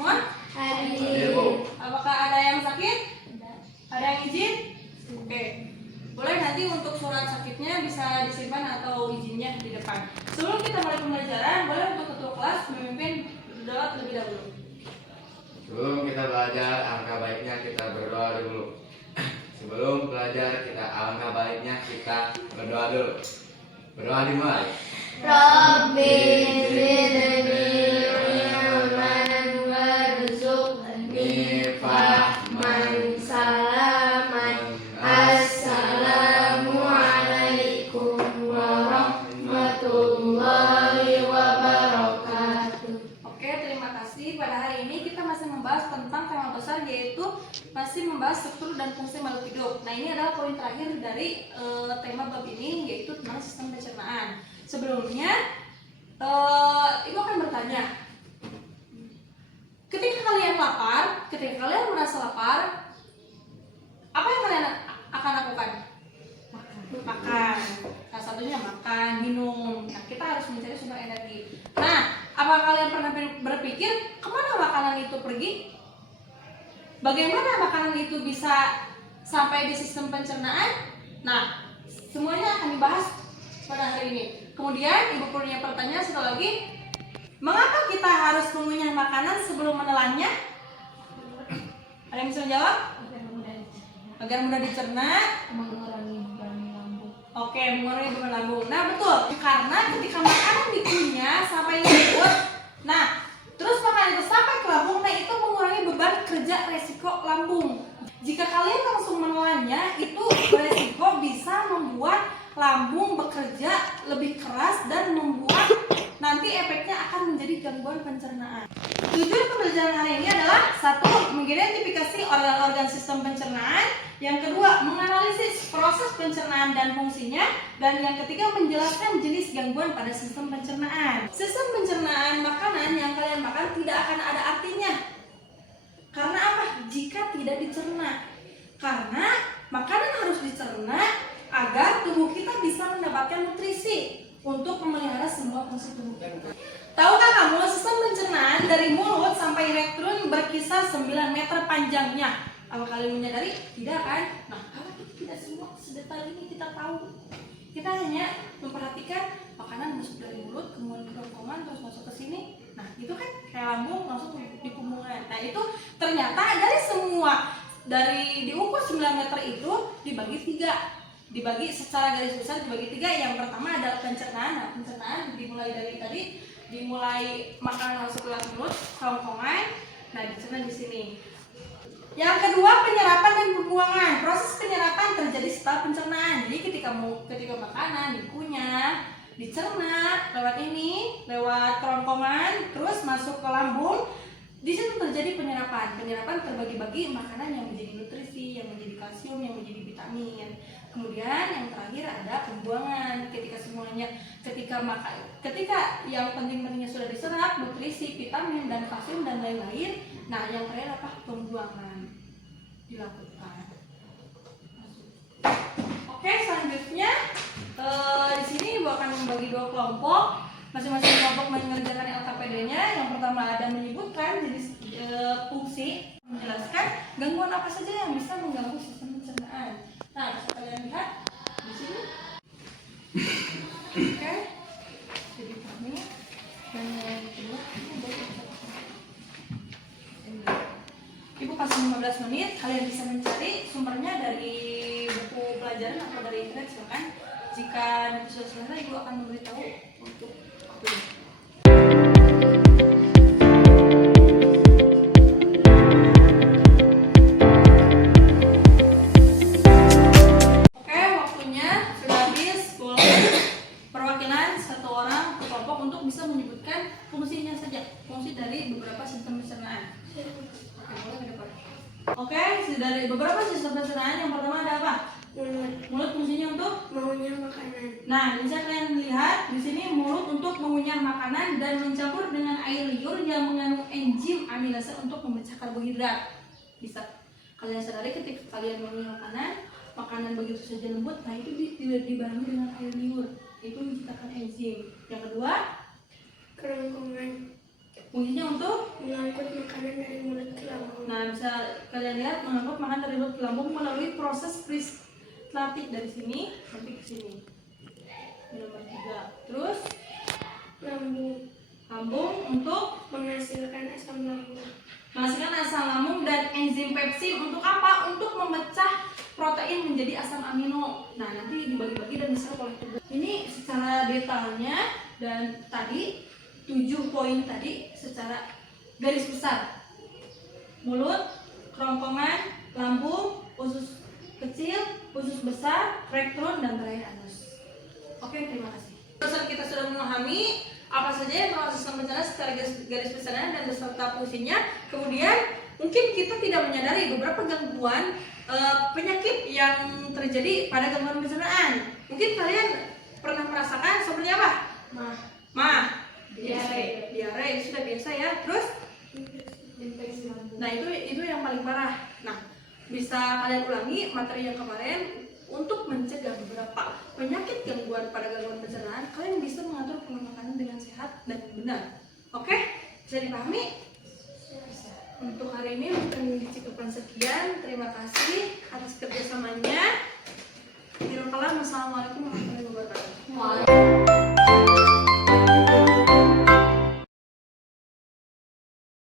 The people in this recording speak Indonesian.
semua? Hadir. Apakah ada yang sakit? Ada yang izin? Oke. Boleh nanti untuk surat sakitnya bisa disimpan atau izinnya di depan. Sebelum kita mulai pembelajaran, boleh untuk ketua kelas memimpin berdoa terlebih dahulu. Sebelum kita belajar, alangkah baiknya kita berdoa dulu. Sebelum belajar, alangkah baiknya kita berdoa dulu. Berdoa dimulai. Rabbi zidni ilman warzuqni fahman salaman. Assalamu alaikum warahmatullahi wabarakatuh. Oke, terima kasih. Pada hari ini kita masih membahas tentang tema besar, yaitu masih membahas struktur dan fungsi makhluk hidup. Nah, ini adalah poin terakhir dari tema bab ini, yaitu tentang sistem pencernaan. Sebelumnya, Ibu akan bertanya, ketika kalian lapar, ketika kalian merasa lapar, apa yang kalian akan lakukan? Makan. Salah satunya makan, minum. Nah, kita harus mencari sumber energi. Nah, apa kalian pernah berpikir kemana makanan itu pergi? Bagaimana makanan itu bisa sampai di sistem pencernaan? Nah, semuanya akan dibahas pada hari ini. Kemudian Ibu punya pertanyaan satu lagi, mengapa kita harus mengunyah makanan sebelum menelannya? Ada yang bisa menjawab? Agar mudah dicerna, Mengurangi beban lambung. oke, mengurangi beban lambung. Nah, betul, karena ketika makanan dikunyah sampai mulut, nah terus makanan itu sampai ke lambung, nah itu mengurangi beban kerja resiko lambung. Jika kalian langsung menelannya, itu beresiko bisa membuat lambung bekerja lebih keras dan membuat nanti efeknya akan menjadi gangguan pencernaan. Tujuan pembelajaran hari ini adalah satu, mengidentifikasi organ-organ sistem pencernaan. Yang kedua, menganalisis proses pencernaan dan fungsinya. Dan yang ketiga, menjelaskan jenis gangguan pada sistem pencernaan. Sistem pencernaan makanan yang kalian makan tidak akan ada artinya. Karena apa? Jika tidak dicerna. Karena makanan harus dicerna agar tubuh kita bisa mendapatkan nutrisi untuk memelihara semua fungsi tubuh kita. Tahukah kamu, sistem pencernaan dari mulut sampai rektum berkisar 9 meter panjangnya? Apa kalian menyadari? Tidak kan? Nah, karena tidak semua sedetail ini kita tahu. Kita hanya memperhatikan makanan masuk dari mulut, kemudian ke kerongkongan, terus masuk ke sini. Nah, itu kan kayak lambung masuk di punggungan. Nah, itu ternyata dari semua, dari diukur 9 meter itu dibagi 3. Dibagi secara garis besar dibagi 3. Yang pertama adalah pencernaan. Nah, pencernaan dimulai dari tadi, dimulai makanan masuk ke dalam mulut, kerongkongan. Nah, dicerna di sini. Yang kedua, penyerapan dan pembuangan. Proses penyerapan terjadi setelah pencernaan. Jadi ketika makanan dikunyah, dicerna lewat ini, lewat kerongkongan, terus masuk ke lambung. Di situ terjadi penyerapan. Penyerapan terbagi-bagi makanan yang menjadi nutrisi, yang menjadi kalsium, yang menjadi vitamin. Kemudian yang terakhir ada pembuangan. Ketika yang penting-pentingnya sudah diserap, nutrisi, vitamin dan kalsium dan lain-lain. Nah, yang terakhir apa? Pembuangan dilakukan. Oke, selanjutnya di sini Ibu akan membagi 2 kelompok. Masing-masing kelompok mengerjakan LKPD-nya. Yang pertama ada menyebutkan jenis fungsi, menjelaskan gangguan apa saja yang bisa mengganggu sistem pencernaan. Nah, bisa kalian lihat di sini. Oke. Jadi ini dan yang kedua Ibu kasih 15 menit. Kalian bisa mencari sumbernya dari buku pelajaran atau dari internet, silakan. Jika nanti sudah selesai, Ibu akan memberitahu untuk waktunya. Oke, waktunya sudah habis. Perwakilan satu orang ke kelompok untuk bisa menyebutkan fungsinya saja, fungsi dari beberapa sistem pencernaan. Oke, boleh ke depan. Oke, dari beberapa sistem pencernaan yang pertama ada apa? Mulut fungsinya untuk Mengunyah makanan. Nah, bisa kalian lihat di sini mulut untuk mengunyah makanan dan mencampur dengan air liur yang mengandung enzim amilase untuk memecah karbohidrat. Bisa kalian sadari ketika kalian mengunyah makanan begitu saja lembut, nah itu dibarengi dengan air liur, itu menciptakan enzim. Yang kedua, Kerongkongan. Fungsinya untuk mengangkut makanan dari mulut ke lambung. Nah, bisa kalian lihat mengangkut makanan dari mulut ke lambung melalui proses peristaltik dari sini sampai ke sini. Ini nomor 3. Terus lambung untuk menghasilkan asam lambung. menghasilkan asam lambung dan enzim pepsin untuk apa? Untuk memecah protein menjadi asam amino. Nah, nanti dibagi-bagi dan diserap oleh tubuh. Ini secara detailnya dan tadi 7 poin tadi secara garis besar. Mulut, kerongkongan, lambung, usus kecil, usus besar, rektum, dan terakhir anus. Oke, terima kasih. Terusan kita sudah memahami apa saja yang termasuk sistem pencernaan secara garis besarnya dan beserta fungsinya. Kemudian mungkin kita tidak menyadari beberapa gangguan penyakit yang terjadi pada gangguan pencernaan. Mungkin kalian pernah merasakan seperti apa? Mah. Diare itu sudah biasa ya. Terus Infeksi lambung. nah itu yang paling parah. Nah, bisa kalian ulangi materi yang kemarin untuk mencegah beberapa penyakit gangguan pada gangguan pencernaan. Kalian bisa mengatur pola makanan dengan sehat dan benar. Oke? Bisa dipahami? Untuk hari ini mungkin dicukupkan sekian. Terima kasih atas kerjasamanya. Assalamualaikum warahmatullahi wabarakatuh.